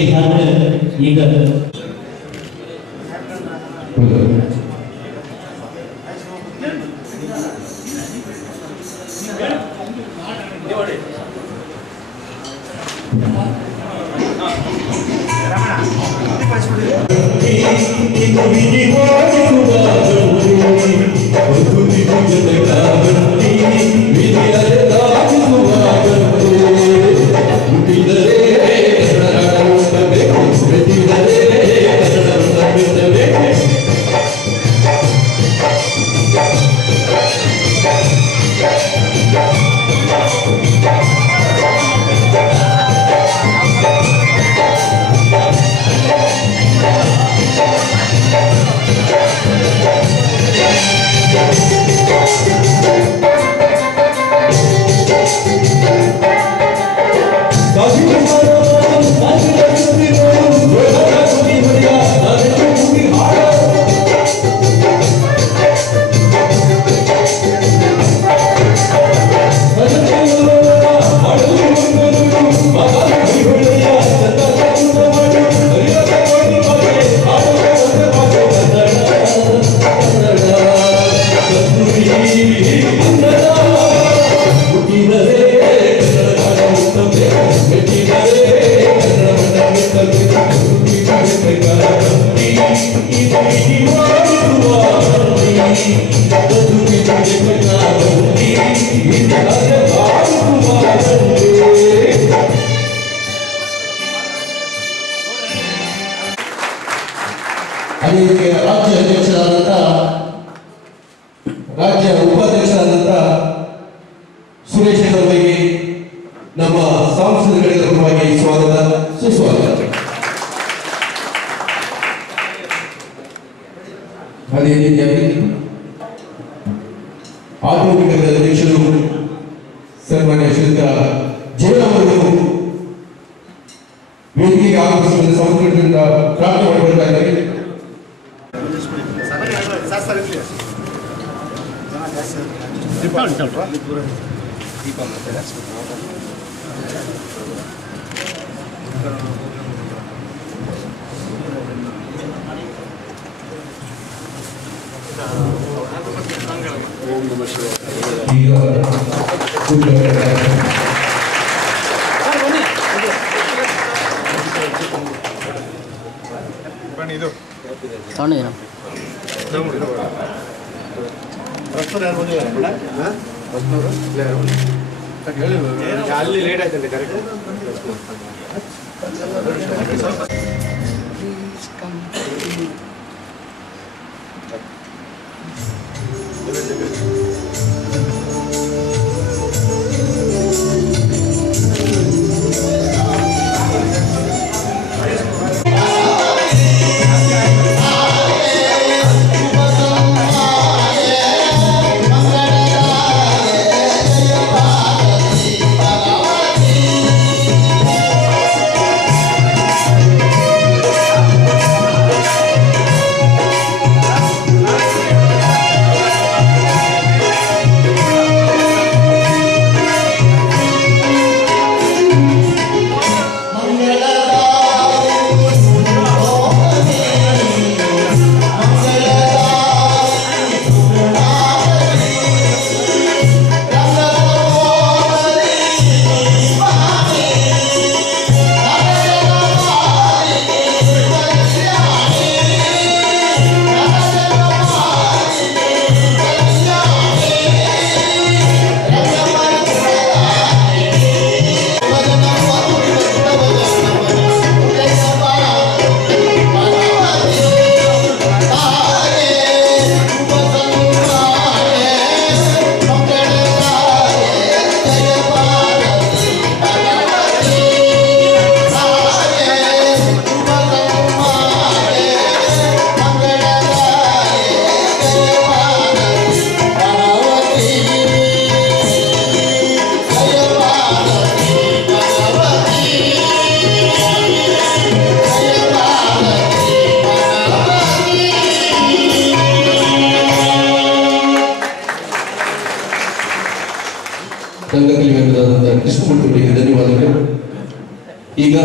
ಈಗ ರಾಜ್ಯ ಅಧ್ಯಕ್ಷರಾದಂಥ ರಾಜ್ಯ ಉಪಾಧ್ಯಕ್ಷರಾದಂಥ ಸುರೇಶ್ ಅವರಿಗೆ ನಮ್ಮ ಸಾಂಸ್ಕೃತಿಕ ಪರವಾಗಿ ಸ್ವಾಗತ ಸುಸ್ವಾಗತ. ಅದೇ ರೀತಿಯಾಗಿ ಆಟೋಮಿಕ ಅಧ್ಯಕ್ಷರು ಸನ್ಮಾನ್ಯ ಶ್ರೀಯುತ ಜಯರಾಮ್ ಅವರು ವೇದಿಕೆಗೆ ಆಗಮಿಸುವಂತೆ ಸಂಸ್ಕೃತಿಯಿಂದ ಪ್ರಾರ್ಥನೆ ಮಾಡಿಕೊಳ್ತಾ ಇದ್ದಾರೆ. ಅಲ್ಲಿ ಲೇಟ್ ಆಯ್ತಂತೆ ಕರೆಕ್ಟ್. ರಂಗಕಲಿ ವೆಂಕಟರಾದ ಕೃಷ್ಣಮೂರ್ತಿ ಅವರಿಗೆ ಧನ್ಯವಾದಗಳು. ಈಗ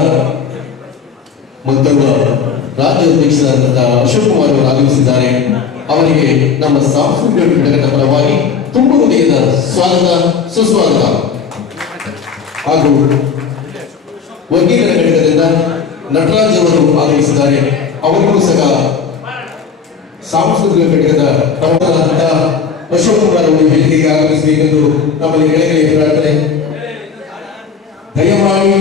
ಮತ್ತೊಬ್ಬ ರಾಜ್ಯಾಧ್ಯಕ್ಷರಾದಂತಹ ಅಶೋಕ್ ಕುಮಾರ್ ಅವರು ಆಗಮಿಸಿದ್ದಾರೆ. ಅವರಿಗೆ ನಮ್ಮ ಸಾಂಸ್ಕೃತಿಕ ಘಟಕದ ಪರವಾಗಿ ತುಂಬ ಹೃದಯದ ಸ್ವಾಗತ ಸುಸ್ವಾಗತ. ಹಾಗೂ ವಕೀಲರ ಘಟಕದಿಂದ ನಟರಾಜ್ ಅವರು ಆಗಮಿಸಿದ್ದಾರೆ. ಅವರಿಗೂ ಸಹ ಸಾಂಸ್ಕೃತಿಕ ಘಟಕದ ಪ್ರಮುಖರಾದಂತಹ ಅಶೋಕ್ ಕುಮಾರ್ ಅವರು ವೇದಿಕೆಗೆ ಆಗಮಿಸಬೇಕೆಂದು ನಮ್ಮಲ್ಲಿ ಕೆಳಗೆ ಪ್ರಾರ್ಥನೆ. ದಯಮಾಡಿ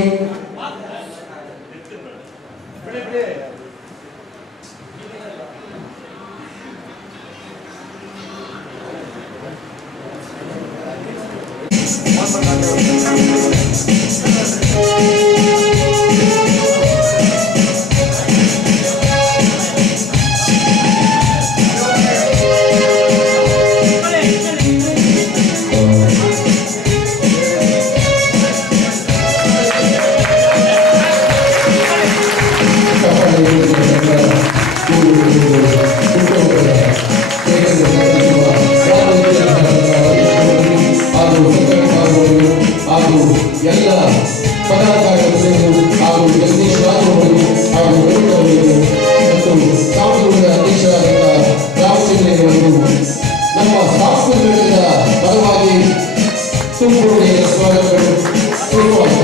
ಹಾಗೂ ಎಲ್ಲ ಪದಾಧಿಕಾರಿಗಳು ಹಾಗೂ ಜಗದೀಶ್ ರಾಜ್ ಅವರಿಗೂ ಹಾಗೂ ರವಿಯವರಿಗೂ ಮತ್ತು ಸಾಂಸ್ಕೃತಿಕ ಅಧ್ಯಕ್ಷರಾದಂತಹ ರಾಮಚಂದ್ರಯ್ಯನವರಿಗೂ ನಮ್ಮ ಸಾಂಸ್ಕೃತಿಕ ಪರವಾಗಿ ತುಮಕೂರು ಸ್ವಾಗತಗಳು ಸುಸ್ವಾಗತ.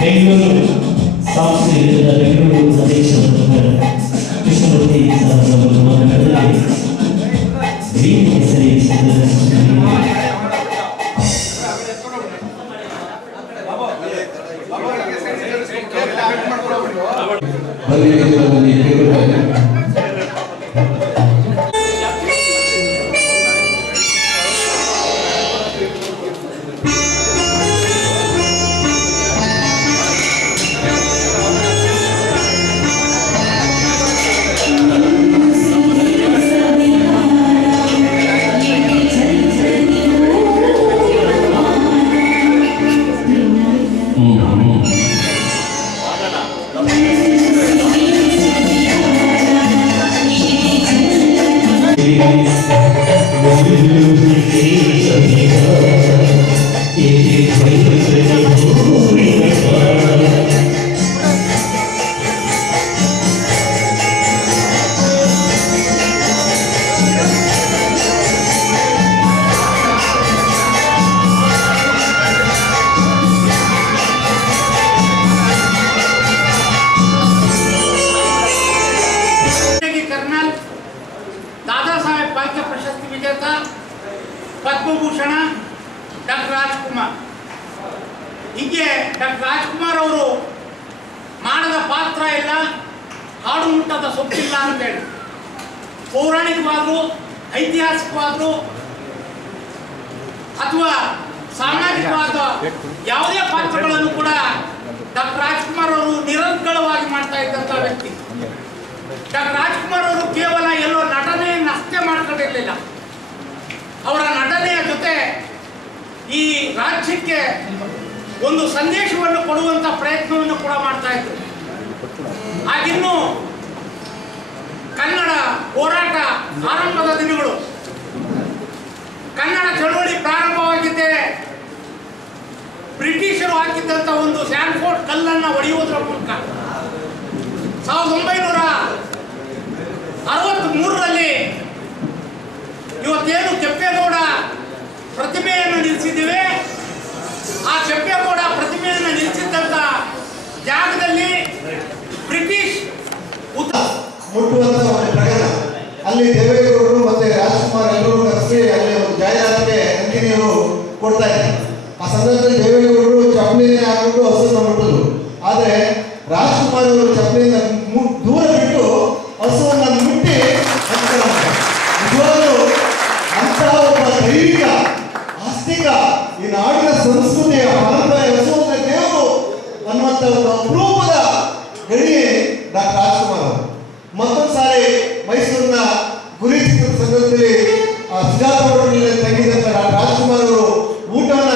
ಬೆಂಗಳೂರು ಸಾಂಸ್ಕೃತಿಕ ಬೆಂಗಳೂರು ಅಧ್ಯಕ್ಷರಾದ ಕೃಷ್ಣಮೂರ್ತಿ ಪದ್ಮಭೂಷಣ ಡಾಕ್ಟರ್ ರಾಜ್ಕುಮಾರ್. ಹೀಗೆ ಡಾಕ್ಟರ್ ರಾಜ್ಕುಮಾರ್ ಅವರು ಮಾಡದ ಪಾತ್ರ ಇಲ್ಲ, ಹಾಡು ಮುಟ್ಟದ ಸೊಪ್ಪಿಲ್ಲ ಅಂತೇಳಿ ಪೌರಾಣಿಕವಾದ್ರು, ಐತಿಹಾಸಿಕವಾದ್ರು ಅಥವಾ ಸಾಮಾಜಿಕವಾದ ಯಾವುದೇ ಪಾತ್ರಗಳನ್ನು ಕೂಡ ಡಾಕ್ಟರ್ ರಾಜ್ಕುಮಾರ್ ಅವರು ನಿರಂತರವಾಗಿ ಮಾಡ್ತಾ ಇದ್ದಂಥ ವ್ಯಕ್ತಿ. ಡಾಕ್ಟರ್ ರಾಜ್ಕುಮಾರ್ ಅವರು ಕೇವಲ ಎಲ್ಲೋ ನಟನೆಯನ್ನಷ್ಟೇ ಮಾಡ್ಕೊಂಡಿರಲಿಲ್ಲ. ಅವರ ನಟನೆಯ ಜೊತೆ ಈ ರಾಜ್ಯಕ್ಕೆ ಒಂದು ಸಂದೇಶವನ್ನು ಕೊಡುವಂತ ಪ್ರಯತ್ನವನ್ನು ಕೂಡ ಮಾಡ್ತಾ ಇದ್ರು. ಆಗಿನ್ನೂ ಕನ್ನಡ ಹೋರಾಟ ಆರಂಭದ ದಿನಗಳು, ಕನ್ನಡ ಚಳವಳಿ ಪ್ರಾರಂಭವಾಗಿದ್ದೇ ಬ್ರಿಟಿಷರು ಹಾಕಿದ್ದಂಥ ಒಂದು ಸ್ಯಾನ್ಫೋರ್ಡ್ ಕಲ್ಲನ್ನು ಒಡೆಯುವುದರ ಮೂಲಕ 1963ರಲ್ಲಿ ಇವತ್ತೇನು ಕೆಂಪೇಗೌಡ ಪ್ರತಿಮೆಯನ್ನು ನಿಲ್ಲಿಸಿದ್ದೀವಿ, ಆ ಕೆಂಪೇಗೌಡ ಪ್ರತಿಮೆಯನ್ನು ನಿಲ್ಲಿಸಿದ್ದಂಥ ಜಾಗದಲ್ಲಿ ಬ್ರಿಟಿಷ್ ಮುಟ್ಟುವಂತ ಒಂದು ಪ್ರಕರಣ. ಅಲ್ಲಿ ದೇವೇಗೌಡರು ಮತ್ತೆ ರಾಜ್ಕುಮಾರ್ ಎಲ್ಲರೂ ಕರೆಸಿ ಅಲ್ಲಿ ಒಂದು ಜಾಹೀರಾತಿಗೆ ಅಂಕಿನಿಯರು ಕೊಡ್ತಾ ಇದ್ದಾರೆ. ಆ ಸಂದರ್ಭದಲ್ಲಿ ದೇವೇಗೌಡರು ಚಪ್ಪಲಿನೇ ಹಾಕೊಂಡು ಹಸುವನ್ನು ಮುಟ್ಟರು. ಆದರೆ ರಾಜ್ಕುಮಾರ್ ಅವರು ಚಪ್ಪಲಿಯಿಂದ ದೂರ ಬಿಟ್ಟು ಹಸುವನ್ನು ಮುಟ್ಟಿ ನಿಜವಾಗ್ಲೂ ಅಂತಹ ಒಬ್ಬ ದೈವಿಕ ಆಸ್ತಿಕ ಈ ನಾಡಿನ ಸಂಸ್ಕೃತಿಯ ಪರಂಪರೆ ಹಸುವಂತ ದೇವರು ಅನ್ನುವಂಥ ಒಂದು ಅಪರೂಪದ ಗಣಿಯೇ ಡಾಕ್ಟರ್ ರಾಜ್ಕುಮಾರ್ ಅವರು. ಮತ್ತೊಂದು ಸಾರಿ ಮೈಸೂರಿನ ಗುರಿ ಚಿತ್ರದ ಸಂದರ್ಭದಲ್ಲಿ ಸುಜಾತ ಹೋಟೆಲ್ನಲ್ಲಿ ತಂಗಿದಂತ ಡಾಕ್ಟರ್ ರಾಜ್ಕುಮಾರ್ ಅವರು ಊಟವನ್ನ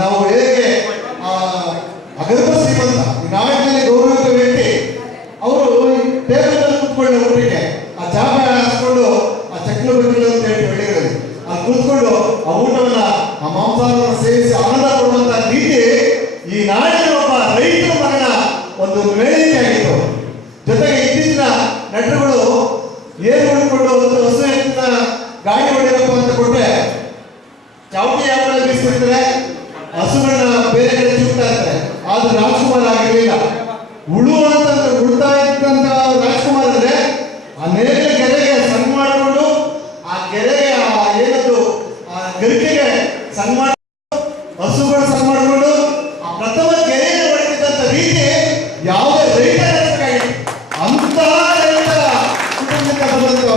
ನಾವು ಹೇಗೆ ಅಗರ್ಭ ಶ್ರೀಮಂತ ಈ ನಾಡಿನಲ್ಲಿ ಗೌರವಿತ ವ್ಯಕ್ತಿ ಅವರು ಟೇಬಲ್ ಮೇಲೆ ಕೂತ್ಕೊಂಡು ಊಟಕ್ಕೆ ಆ ಚಾಪ ಹಾಸ್ಕೊಂಡು ಆ ಚಕ್ರ ಬಟ್ಟಿಲು ಅಂತ ಹೇಳಿ ಹೇಳಿರೋದು ಅಲ್ಲಿ ಕೂತ್ಕೊಂಡು ಆ ಊಟವನ್ನ ಆ ಮಾಂಸಾಹಾರವನ್ನು ಸೇವಿಸಿ ಆನಂದ ಕೊಡುವಂತ ರೀತಿ ಈ ನಾಡಿನ ಒಬ್ಬ ರೈತರ ಮಗನ ಒಂದು ಮೇಳಿಕೆ ಆಗಿತ್ತು. ಜೊತೆಗೆ ಇತ್ತೀಚಿನ ನಟರುಗಳು ಏನು ಉಳ್ಕೊಂಡು ಒಂದು ಹಸು ಎತ್ತಿನ ಗಾಡಿ ಹೊಡೆಯಪ್ಪ ಅಂತ ಕೊಟ್ರೆ ಚಾವಟಿ ಯಾವ ಬೀಸ್ತಿರ್ತಾರೆ, ಹಸುಗಳನ್ನ ಬೇರೆ ಕಡೆ ಚುಕ್ತಾ ಇರ್ತಾರೆ. ಆದ್ರೆ ರಾಜ್ಕುಮಾರ್ ಆಗಿರಲಿಲ್ಲ. ಉಳ್ತಾ ಇದ್ದಂತ ರಾಜ್ಕುಮಾರ್ ಅಂದ್ರೆ ಆ ನೇರ ಗೆರೆಗೆ ಸಣ್ಣ ಮಾಡಿಕೊಂಡು ಆ ಗೆರೆಗೆ ಏನದು ಆ ಗರಿಕೆಗೆ ಸಣ್ಣ ಮಾಡಿಕೊಂಡು ಹಸುಗಳು ಸಣ್ಣ ಮಾಡಿಕೊಂಡು ಆ ಪ್ರಥಮ ಗೆರೆಯನ್ನು ಹೊಡೆದಿದ್ದಂತ ರೀತಿ ಯಾವುದೇ ರೈತ ಅಂತ ರೈತರ ಕುಟುಂಬದಿಂದ ಬಂದಂತ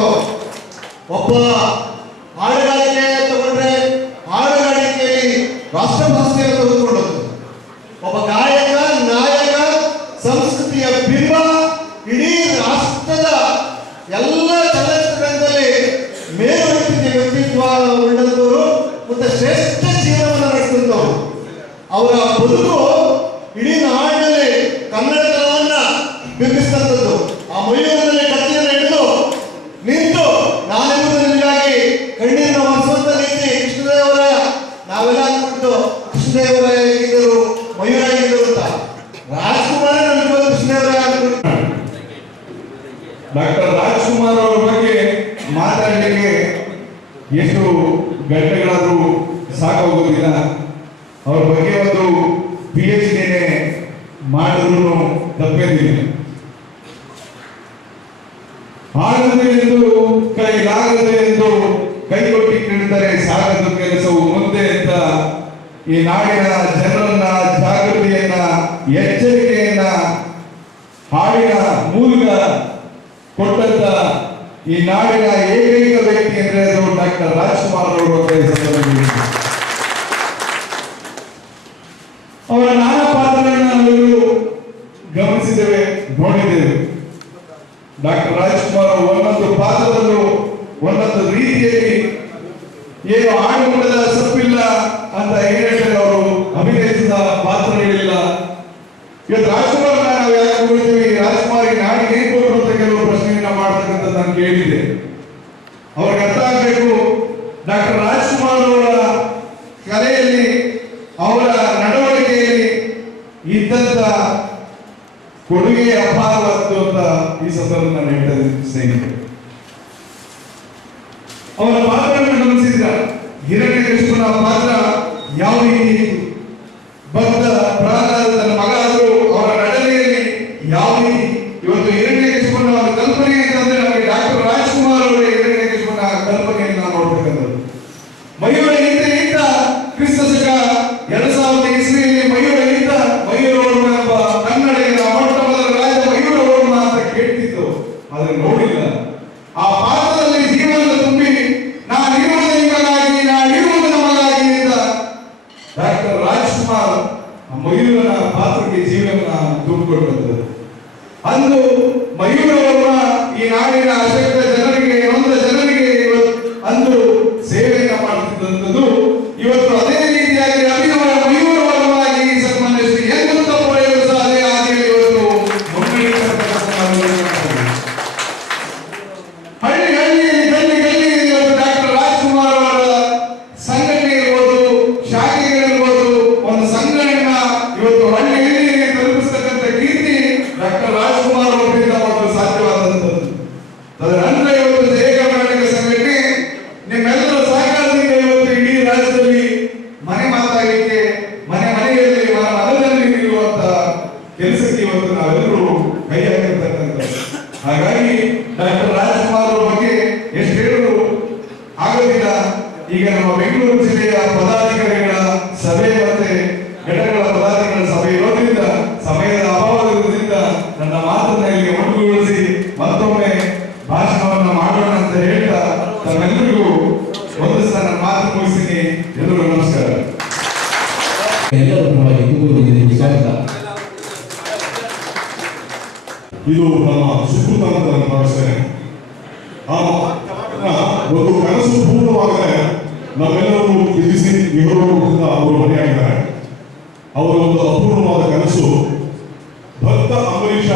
ಒಬ್ಬ ಹಾಡುಗಾರಿಕೆ ತಗೊಂಡ್ರೆ ಹಾಡುಗಾರಿಕೆಯಲ್ಲಿ ರಾಷ್ಟ್ರಭಾಷೆಯನ್ನು ತೆಗೆದುಕೊಂಡದ್ದು ಒಬ್ಬ ಗಾಯಕ ನಾಯಕ ಸಂಸ್ಕೃತಿಯ ಬಿಂಬ ಇಡೀ ರಾಷ್ಟ್ರದ ಎಲ್ಲ ಚಲನಚಿತ್ರರಂಗದಲ್ಲಿ ಮೇಲುಗತ್ತಿದ ವ್ಯಕ್ತಿತ್ವ ಉಳ್ಳಂತವರು ಮತ್ತೆ ಶ್ರೇಷ್ಠ ಜೀವನವನ್ನು ನಡೆಸಿದಂತವರು. ಅವರ ಬದುಕು ಇಡೀ ನಾಡಿನಲ್ಲಿ ಕನ್ನಡತನವನ್ನ ಬಿಂಬಿಸಿದಂಥದ್ದು. ಆ ಮೈಯೂರಿನಲ್ಲಿ ಕತ್ತಿಯನ್ನು ಹಿಡಿದು ನಿಂತು ನಾನೆಂಬುದು ನಿಮಗಾಗಿ ಕಣ್ಣೀರನ್ನು ಒರೆಸುವಂತ ರೀತಿ ಕೃಷ್ಣದೇವರಾಯ ನಾವೆಲ್ಲ ಅಂದ್ಬಿಟ್ಟು ಕೃಷ್ಣದೇವರಾಯ ಹೇಗಿದ್ದರು ಮಯೂರ ಹೇಗಿದ್ದರು ಅಂತ ರಾಜ್ಕುಮಾರ್ ನಮಗೆ ಕೃಷ್ಣದೇವರಾಯ ಅಂದ್ಬಿಟ್ಟು ಡಾಕ್ಟರ್ ರಾಜ್ಕುಮಾರ್ ಅವರ ಬಗ್ಗೆ ಮಾತಾಡಲಿಕ್ಕೆ ಎಷ್ಟು ಗಂಟೆಗಳಾದರೂ ಸಾಕಾಗೋದಿಲ್ಲ. ಅವ್ರ ಬಗ್ಗೆ ಒಂದು PhD ಮಾಡಿದ್ರು ತಪ್ಪೇನಿಲ್ಲ. ಆಗದು ಎಂದು ಕೈಲಾಗದು ಎಂದು ಕೈಗೊಟ್ಟಿಟ್ಟಿರ್ತಾರೆ, ಸಾಗದು ಕೆಲಸವು ಮುಂದೆ ಅಂತ ಈ ನಾಡಿನ ಜನರನ್ನ ಜಾಗೃತಿಯನ್ನ ಎಚ್ಚರಿಕೆಯನ್ನ ಹಾಡಿನ ಮೂಲಕ ಕೊಟ್ಟಂತ ಈ ನಾಡಿನ ಏಕೈಕ ವ್ಯಕ್ತಿ ಅಂದ್ರೆ ಅದು ಡಾಕ್ಟರ್ ರಾಜ್ಕುಮಾರ್ ಅವರು ಅಂತ ಅವರ ನಾನಾ ಪಾತ್ರಗಳನ್ನ ನಾವೆಲ್ಲರೂ ಗಮನಿಸಿದ್ದೇವೆ, ನೋಡಿದ್ದೇವೆ. ಡಾಕ್ಟರ್ ರಾಜ್ಕುಮಾರ್ ಒಂದೊಂದು ಪಾತ್ರದಲ್ಲೂ ಒಂದೊಂದು ರೀತಿಯಲ್ಲಿ ಏನು ಆಡುಮುಡದ ಸಪ್ಪಿಲ್ಲ ಅಂತ ಹೇಳಿದ್ರೆ ಅವರು ಅಭಿನಯಿಸಿದ ಪಾತ್ರಗಳಿಲ್ಲ. ಇವತ್ತು ರಾಜ್ಕುಮಾರ್ ನಾವು ಯಾಕೆ ಹೋಗ್ತೀವಿ, ರಾಜ್ಕುಮಾರ್ ನಾಡಿಗೆ ಏನ್ ಕೊಟ್ಟರು ಅಂತ ಕೆಲವು ಪ್ರಶ್ನೆಯನ್ನ ಮಾಡ್ತಕ್ಕಂಥ ನಾನು ಕೇಳಿದ್ದೆ. ಅವ್ರಿಗೆ ಅರ್ಥ ಆಗ್ಬೇಕು, ಡಾಕ್ಟರ್ ರಾಜ್ಕುಮಾರ್ ಅವರ ಕಲೆಯಲ್ಲಿ ಅವರ ನಡವಳಿಕೆಯಲ್ಲಿ ಇದ್ದಂತ ಕೊಡುಗೆ ಅಪಾರವಾದ್ದು ಅಂತ ಈ ಸಂದರ್ಭ ನಾನು ಹೇಳ್ತಾ ಇದ್ದೀನಿ ಸ್ನೇಹಿತರೆ. ಅವರ ಪಾತ್ರವನ್ನು ಗಮನಿಸಿದ್ರ ಹಿರಣ್ಯಕಶಿಪುನ ಪಾತ್ರ ಯಾವ ರೀತಿ ಭಕ್ತ ಪ್ರಹ್ಲಾದ ತನ್ನ ಮಗ ಆದರೂ ಅವರ ನಡನೆಯಲ್ಲಿ ಯಾವ ರೀತಿ ಇವತ್ತು ಹಿರಣ್ಯಕಶಿಪುನ ಒಂದು ಕಲ್ಪನೆ ಅಂತಂದ್ರೆ ನಮಗೆ ಡಾಕ್ಟರ್ ರಾಜ್ಕುಮಾರ್ ಅವರ ಹಿರಣ್ಯಕಶಿಪುನ ಕಲ್ಪನೆಯನ್ನು ನಾವು ನೋಡ್ತಕ್ಕಂಥದ್ದು. ಮಯೂರ ಇಂದ ಕ್ರಿಸ್ತ ಶಕ 2000 ಇಸ್ವಿಯಲ್ಲಿ ಮಯೂರ ಮಯೂರವರ್ಮ ಎಂಬ ಕನ್ನಡಿಗರ ಮೊಟ್ಟ ಮೊದಲ ರಾಜ ಮಯೂರವರ್ಮ ಅಂತ ಕೇಳ್ತಿತ್ತು, ಆದ್ರೆ ನೋಡಿಲ್ಲ. ಆ ಈಗ ನಮ್ಮ ಬೆಂಗಳೂರು ಜಿಲ್ಲೆಯ ಪದಾಧಿಕಾರಿಗಳ ಸಭೆ ಮತ್ತೆ ಘಟಕಗಳ ಪದಾಧಿಕಾರಿಗಳ ಸಭೆ ಇರೋದ್ರಿಂದ ಸಮಯದ ಅಭಾವದಿಂದ ನನ್ನ ಮಾತನ್ನ ಇಲ್ಲಿ ಒಟ್ಟುಗೂಡಿಸಿ ಮತ್ತೊಮ್ಮೆ ಭಾಷಣವನ್ನ ಮಾಡೋಣ ಅಂತ ಹೇಳ್ತಾ ತಮ್ಮೆಲ್ಲರಿಗೂ ಒಂದು ನನ್ನ ಮಾತು ಮುಗಿಸ್ತೀನಿ. ಎಲ್ಲರಿಗೂ ನಮಸ್ಕಾರ. ಎಲ್ಲರೂ ಪರವಾಗಿ ಕೂಗುವುದಕ್ಕೆ ಸ್ವಾಗತ. ಇದು ನಮ್ಮ ಸುಕೃತ ಅಂತ ನಾನು ಭಾವಿಸ್ತೇನೆ. ಒಂದು ಕನಸು ಪೂರ್ಣವಾಗದೆ ನಮ್ಮೆಲ್ಲರೂ ತಿಳಿಸಿ ವಿವರದಿಂದ ಅವರು ಹೊಣೆಯಾಗಿದ್ದಾರೆ. ಅವರ ಒಂದು ಅಪೂರ್ಣವಾದ ಕನಸು ಭಕ್ತ ಅಂಬರೀಷ